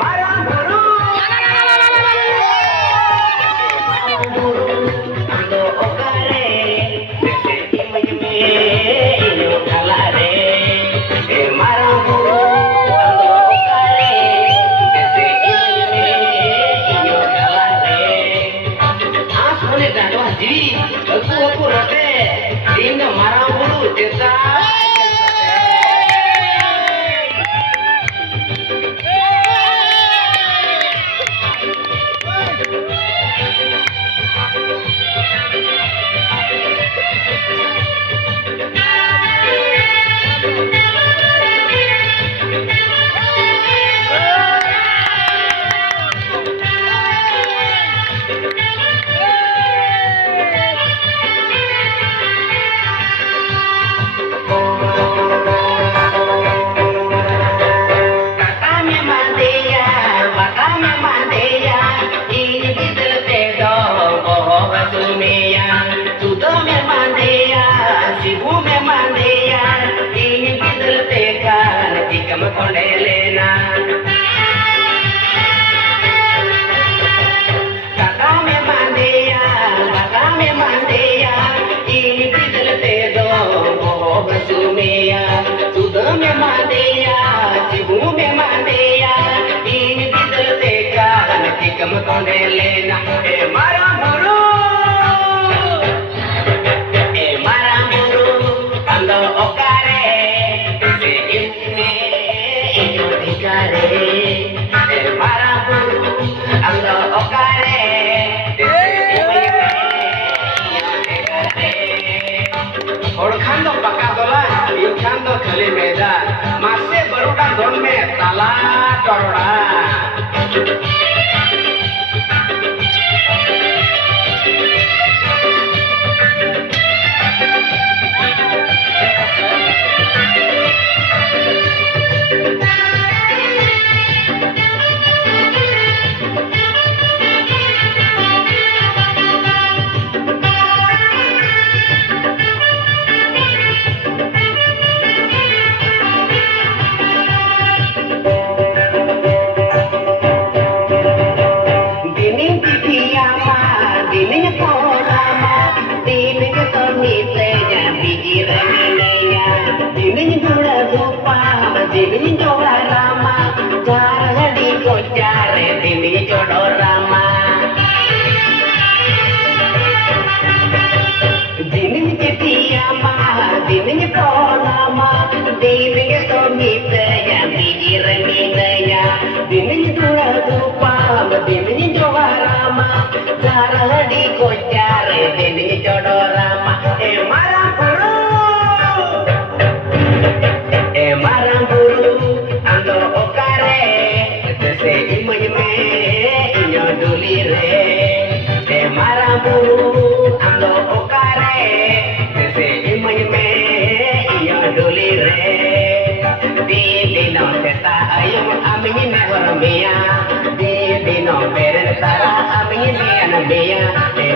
marang buru ando okare bese imime iyo kalare marang buru ando okare bese imime iyo kalare asone dado ji aku rote inna marang buru jeta Lena, maramburu, ando okare, se inme, iyo dikare, maramburu, ando okare, se inme, iyo dikare. Orkhando pakadola, inkhando khali medan, mase baruda don me tala torda.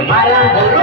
Marang